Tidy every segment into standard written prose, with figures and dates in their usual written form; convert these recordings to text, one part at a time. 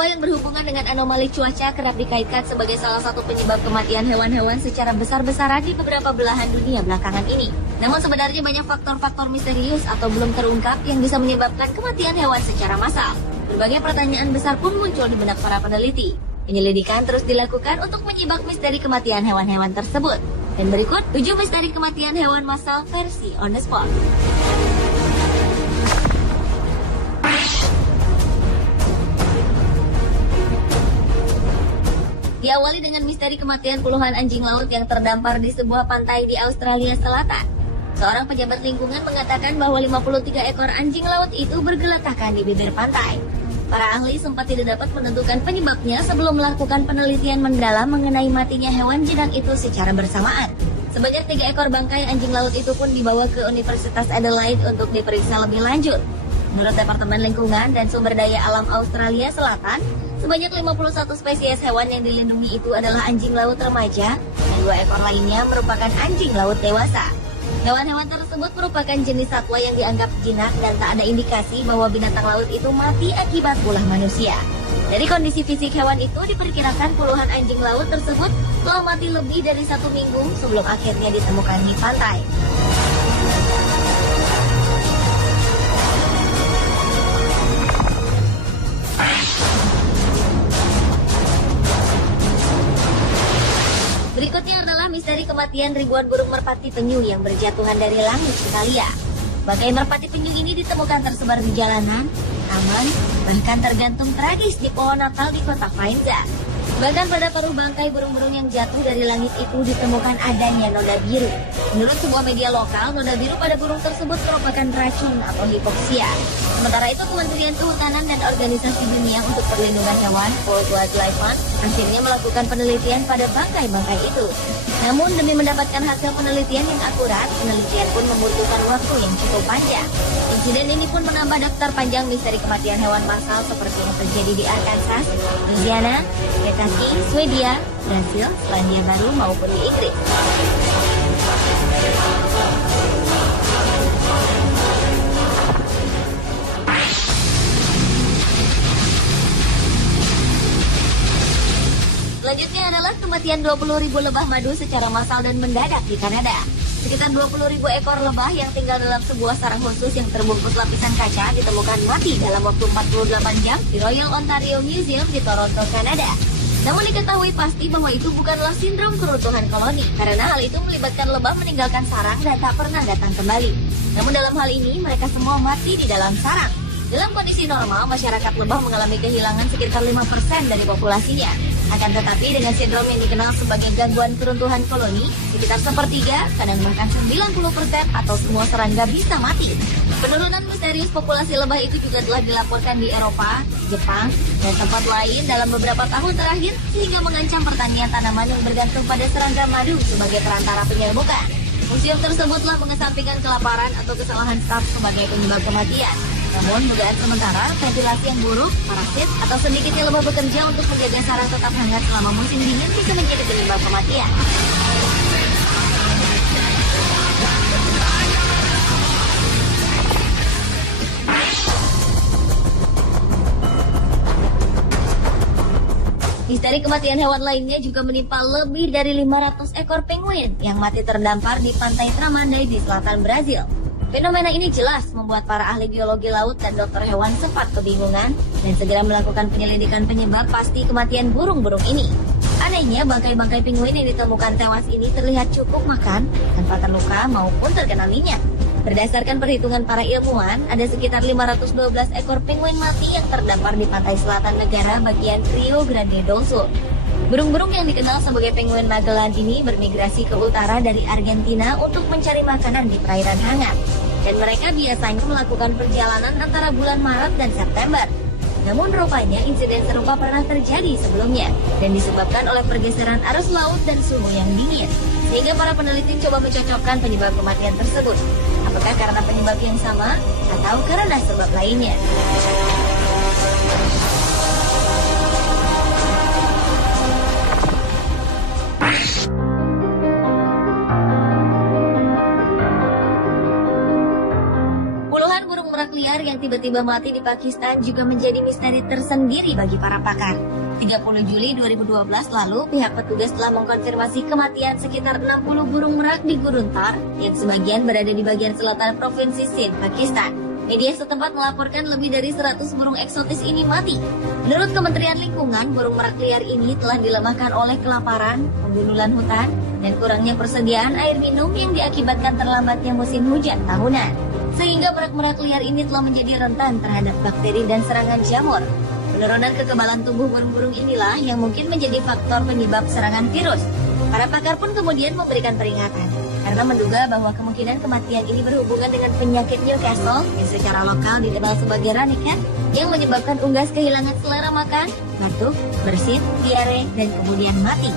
Peristiwa yang berhubungan dengan anomali cuaca kerap dikaitkan sebagai salah satu penyebab kematian hewan-hewan secara besar-besaran di beberapa belahan dunia belakangan ini. Namun sebenarnya banyak faktor-faktor misterius atau belum terungkap yang bisa menyebabkan kematian hewan secara massal. Berbagai pertanyaan besar pun muncul di benak para peneliti. Penyelidikan terus dilakukan untuk menyibak misteri kematian hewan-hewan tersebut. Dan berikut 7 misteri kematian hewan massal versi on the spot. Diawali dengan misteri kematian puluhan anjing laut yang terdampar di sebuah pantai di Australia Selatan. Seorang pejabat lingkungan mengatakan bahwa 53 ekor anjing laut itu bergeletakan di bibir pantai. Para ahli sempat tidak dapat menentukan penyebabnya sebelum melakukan penelitian mendalam mengenai matinya hewan jinak itu secara bersamaan. Sebanyak 3 ekor bangkai anjing laut itu pun dibawa ke Universitas Adelaide untuk diperiksa lebih lanjut. Menurut Departemen Lingkungan dan Sumber Daya Alam Australia Selatan, sebanyak 51 spesies hewan yang dilindungi itu adalah anjing laut remaja dan 2 ekor lainnya merupakan anjing laut dewasa. Hewan-hewan tersebut merupakan jenis satwa yang dianggap jinak dan tak ada indikasi bahwa binatang laut itu mati akibat ulah manusia. Dari kondisi fisik hewan itu diperkirakan puluhan anjing laut tersebut telah mati lebih dari 1 minggu sebelum akhirnya ditemukan di pantai. Berikutnya adalah misteri kematian ribuan burung merpati penyu yang berjatuhan dari langit Italia. Bangkai merpati penyu ini ditemukan tersebar di jalanan, taman, bahkan tergantung tragis di pohon Natal di kota Faenza. Bahkan pada paruh bangkai burung-burung yang jatuh dari langit itu ditemukan adanya noda biru. Menurut sebuah media lokal, noda biru pada burung tersebut merupakan racun atau hipoksia. Sementara itu, Kementerian Kehutanan dan Organisasi Dunia untuk Perlindungan Hewan (World Wildlife Fund) akhirnya melakukan penelitian pada bangkai-bangkai itu. Namun, demi mendapatkan hasil penelitian yang akurat, penelitian pun membutuhkan waktu yang cukup panjang. Insiden ini pun menambah daftar panjang misteri kematian hewan massal seperti yang terjadi di Arkansas, Louisiana, Kentucky, Swedia, Brasil, Selandia Baru maupun di Inggris. Selanjutnya adalah kematian 20.000 lebah madu secara massal dan mendadak di Kanada. Sekitar 20.000 ekor lebah yang tinggal dalam sebuah sarang khusus yang terbungkus lapisan kaca ditemukan mati dalam waktu 48 jam di Royal Ontario Museum di Toronto, Kanada. Namun diketahui pasti bahwa itu bukanlah sindrom keruntuhan koloni, karena hal itu melibatkan lebah meninggalkan sarang dan tak pernah datang kembali. Namun dalam hal ini, mereka semua mati di dalam sarang. Dalam kondisi normal, masyarakat lebah mengalami kehilangan sekitar 5% dari populasinya. Akan tetapi dengan sindrom yang dikenal sebagai gangguan keruntuhan koloni, sekitar sepertiga, kadang bahkan 90% atau semua serangga bisa mati. Penurunan misterius populasi lebah itu juga telah dilaporkan di Eropa, Jepang, dan tempat lain dalam beberapa tahun terakhir, sehingga mengancam pertanian tanaman yang bergantung pada serangga madu sebagai perantara penyerbukan. Museum tersebut telah mengesampingkan kelaparan atau kesalahan staf sebagai penyebab kematian. Namun, dugaan sementara, ventilasi yang buruk, parasit, atau sedikitnya lebah bekerja untuk menjaga sarang tetap hangat selama musim dingin bisa menjadi penyebab kematian. Misteri kematian hewan lainnya juga menimpa lebih dari 500 ekor penguin yang mati terdampar di pantai Tramandaí di selatan Brazil. Fenomena ini jelas membuat para ahli biologi laut dan dokter hewan sempat kebingungan dan segera melakukan penyelidikan penyebab pasti kematian burung-burung ini. Anehnya, bangkai-bangkai penguin yang ditemukan tewas ini terlihat cukup makan, tanpa terluka maupun terkena minyak. Berdasarkan perhitungan para ilmuwan, ada sekitar 512 ekor penguin mati yang terdampar di pantai selatan negara bagian Rio Grande do Sul. Burung-burung yang dikenal sebagai penguin Magellan ini bermigrasi ke utara dari Argentina untuk mencari makanan di perairan hangat. Dan mereka biasanya melakukan perjalanan antara bulan Maret dan September. Namun rupanya insiden serupa pernah terjadi sebelumnya dan disebabkan oleh pergeseran arus laut dan suhu yang dingin. Sehingga para peneliti coba mencocokkan penyebab kematian tersebut. Apakah karena penyebab yang sama atau karena sebab lainnya? liar yang tiba-tiba mati di Pakistan juga menjadi misteri tersendiri bagi para pakar. 30 Juli 2012 lalu, pihak petugas telah mengkonfirmasi kematian sekitar 60 burung merak di Gurun Thar, yang sebagian berada di bagian selatan Provinsi Sindh, Pakistan. Media setempat melaporkan lebih dari 100 burung eksotis ini mati. Menurut Kementerian Lingkungan, burung merak liar ini telah dilemahkan oleh kelaparan, pembunuhan hutan, dan kurangnya persediaan air minum yang diakibatkan terlambatnya musim hujan tahunan. Sehingga merak-merak liar ini telah menjadi rentan terhadap bakteri dan serangan jamur. Penurunan kekebalan tubuh burung-burung inilah yang mungkin menjadi faktor penyebab serangan virus. Para pakar pun kemudian memberikan peringatan, karena menduga bahwa kemungkinan kematian ini berhubungan dengan penyakit Newcastle yang secara lokal dikenal sebagai raniket, yang menyebabkan unggas kehilangan selera makan, batuk, bersin, diare, dan kemudian mati.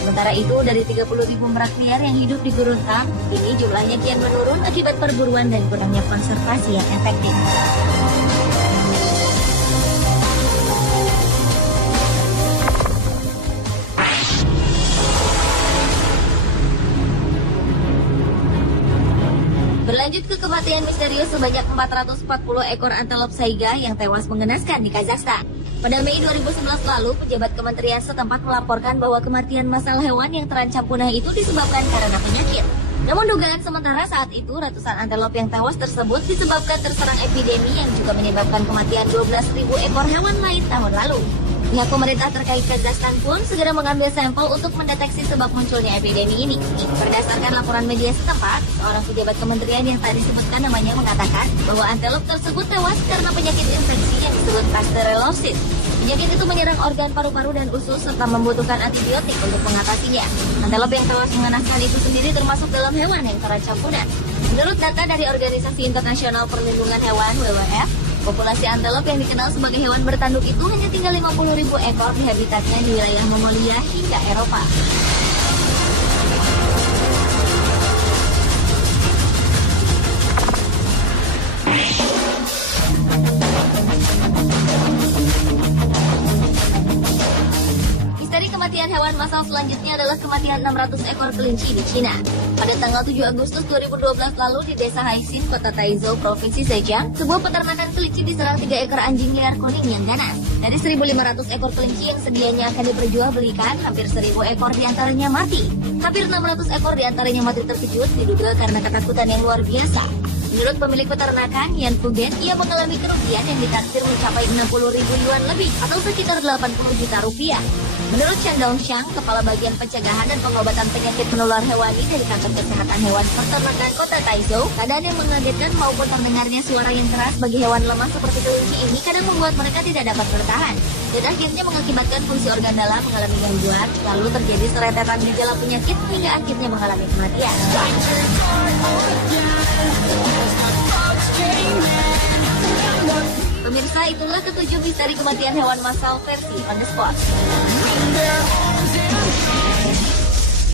Sementara itu, dari 30.000 merak liar yang hidup di Gurun Thar, ini jumlahnya kian menurun akibat perburuan dan kurangnya konservasi yang efektif. Berlanjut ke kematian misterius sebanyak 440 ekor antelop saiga yang tewas mengenaskan di Kazakhstan. Pada Mei 2011 lalu, pejabat kementerian setempat melaporkan bahwa kematian massal hewan yang terancam punah itu disebabkan karena penyakit. Namun dugaan sementara saat itu, ratusan antelop yang tewas tersebut disebabkan terserang epidemi yang juga menyebabkan kematian 12.000 ekor hewan lain tahun lalu. Pihak pemerintah terkait Kazakhstan pun segera mengambil sampel untuk mendeteksi sebab munculnya epidemi ini. Berdasarkan laporan media setempat, seorang pejabat kementerian yang tak disebutkan namanya mengatakan bahwa antelop tersebut tewas karena penyakit infeksi yang disebut pasteurellosis. Penyakit itu menyerang organ paru-paru dan usus serta membutuhkan antibiotik untuk mengatasinya. Antelop yang tewas mengenaskan itu sendiri termasuk dalam hewan yang terancam punah. Menurut data dari Organisasi Internasional Perlindungan Hewan (WWF), populasi antelop yang dikenal sebagai hewan bertanduk itu hanya tinggal 50.000 ekor di habitatnya di wilayah Mongolia hingga Eropa. Misteri kematian hewan massal selanjutnya adalah kematian 600 ekor kelinci di Cina. Pada tanggal 7 Agustus 2012 lalu di desa Haixin, kota Taizhou, Provinsi Zhejiang, sebuah peternakan kelinci diserang 3 ekor anjing liar kuning yang ganas. Dari 1.500 ekor kelinci yang sedianya akan diperjualbelikan, hampir 1.000 ekor diantaranya mati. Hampir 600 ekor diantaranya mati terkejut diduga karena ketakutan yang luar biasa. Menurut pemilik peternakan, Yan Fugen, ia mengalami kerugian yang ditaksir mencapai 60.000 yuan lebih atau sekitar 80 juta rupiah. Menurut Chen Dongxiang, Kepala Bagian Pencegahan dan Pengobatan Penyakit Menular Hewani dari Kantor Kesehatan Hewan Peternakan Kota Taizhou, keadaan yang mengagetkan maupun terdengarnya suara yang keras bagi hewan lemah seperti kelinci ini kadang membuat mereka tidak dapat bertahan, dan akhirnya mengakibatkan fungsi organ dalam mengalami gangguan, lalu terjadi serentetan gejala penyakit hingga akhirnya mengalami kematian. Pemirsa, itulah ketujuh misteri kematian hewan massal versi On The Spot.